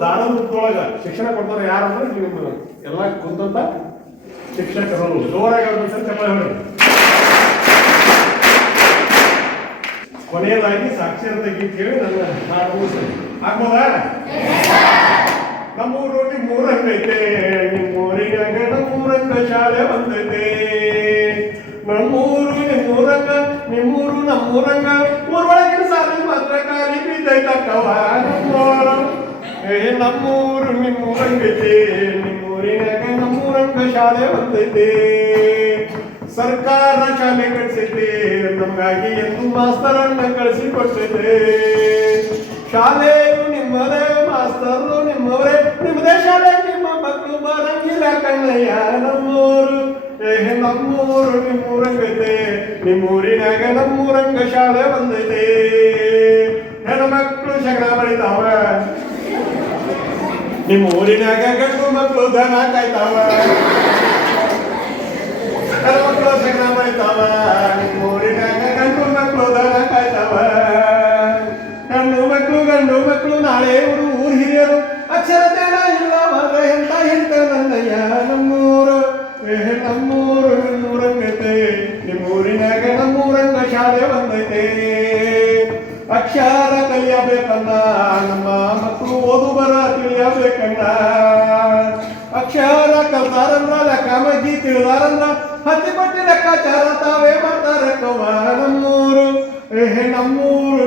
ದಾನ ರೂಪದೊಳಗ ಶಿಕ್ಷಣ ಕೊಡ್ತಾರೆ ಯಾರಂದ್ರೆ ನಿಮ್ಮ ಎಲ್ಲ ಕುಂತಂತ ಶಿಕ್ಷಕರು. ಜೋರಾಗಿ ಹೇಳ್ಬೇಕು ಚಪ್ಪಾಳೆ ಕೊನೆಯದಾಗಿ ಸಾಕ್ಷರತೆ ಗೀತೆ ಕೇಳಿ ನನ್ನ ಮಾತು ಮುಗಿಸ್ತೇನೆ. ಆಗ್ಬೋದಾ? ನಮ್ಮೂರು ನಿಮ್ಮೂರಂಗೈತೆ ನಿಮ್ಮೂರಿಗೆ ನಮ್ಮೂರಂಗ ಶಾಲೆ ಬಂದೈತೆ ನಮ್ಮೂರು ನಿಮ್ಮೂರಂಗ ನಿಮ್ಮೂರು ನಮ್ಮೂರಂಗ ಊರೊಳಗಿನ ಸಾಲ ಮಾತ್ರ ಕಾಲಿ ಬಿದ್ದೈತಕ್ಕವ ನಮ್ಮೂರು ನಿಮ್ಮೂರಂಗೈತೆ ನಿಮ್ಮೂರಿನಾಗ ನಮ್ಮೂರಂಗ ಶಾಲೆ ಬಂದೈತೆ ಸರ್ಕಾರ ಶಾಲೆ ಕಳಿಸೈತೆ ನಮಗಾಗಿ ಎಂದು ಮಾಸ್ತರನ್ನ ಕಳಿಸಿ ಕೊಡ್ತೈತೆ ಶಾಲೆಯು ನಿಮ್ಮದೇ ಮಾಸ್ತರು ನಿಮ್ಮವರೇ, ನಿಮ್ಮದೇ ಶಾಲೆ, ನಿಮ್ಮ ಮಕ್ಕಳು ಬರಂಗಿಲ್ಲ ಕಣ್ಣಯ್ಯ, ನಮ್ಮೂರು. ಏ, ನಮ್ಮೂರು ನಿಮ್ಮೂರಂಗೈತೆ ನಿಮ್ಮೂರಿನಾಗ ನಮ್ಮೂರಂಗ ಶಾಲೆ ಬಂದೈತೆ ಹೆಣ್ಮಕ್ಳು ಶಗನ ಬಳಿತಾವ ನಿಮ್ಮ ಊರಿನಾಗ ಗಂಡು ಮಕ್ಕಳು ದನ ಕಾಯ್ತಾವ. ಹೆಣ್ಮಕ್ಳು ಶಗನ ಬಳಿತಾವ ನಿಮ್ಮ ಊರಿನಾಗ ಗಂಡು ಮಕ್ಕಳು ದನ ಕಾಯ್ತಾವ. ಹೆಣ್ಣು ಮಕ್ಕಳು ಗಂಡು ಮಕ್ಕಳು ನಾಳೆ ಊರು ಊರ್ ಹಿರಿಯರು. ಅಕ್ಷರ ಜ್ಞಾನ ಇಲ್ಲ ಮಗ ಎಂತ ಎಂತ ನನ್ನಯ್ಯ ನಮ್ಮೂರು. ಏ, ನಮ್ಮೂರು ನಿಮ್ಮೂರಂಗೈತೆ ನಿಮ್ಮೂರಿನಾಗ ನಮ್ಮೂರಂಗ ಶಾಲೆ ಬಂದೈತೆ ಅಕ್ಷರ ಕಲಿಯಬೇಕನ್ನ ನಮ್ಮ ಮಕ್ಕಳು ಓದು ಬರ ತಿಳಿಯಬೇಕಣ್ಣ. ಅಕ್ಷರ ಕಲ್ತಾರಂದ್ರ ಲೆಕ್ಕ ಮಜ್ಜಿ ತಿಳಿದಾರಂದ್ರ ಹತ್ತಿ ಪಟ್ಟಿ ಲೆಕ್ಕಾಚಾರ ತಾವೇ ಮಾಡ್ತಾರೆ ಕವ ನಮ್ಮೂರು ಏ ನಮ್ಮೂರು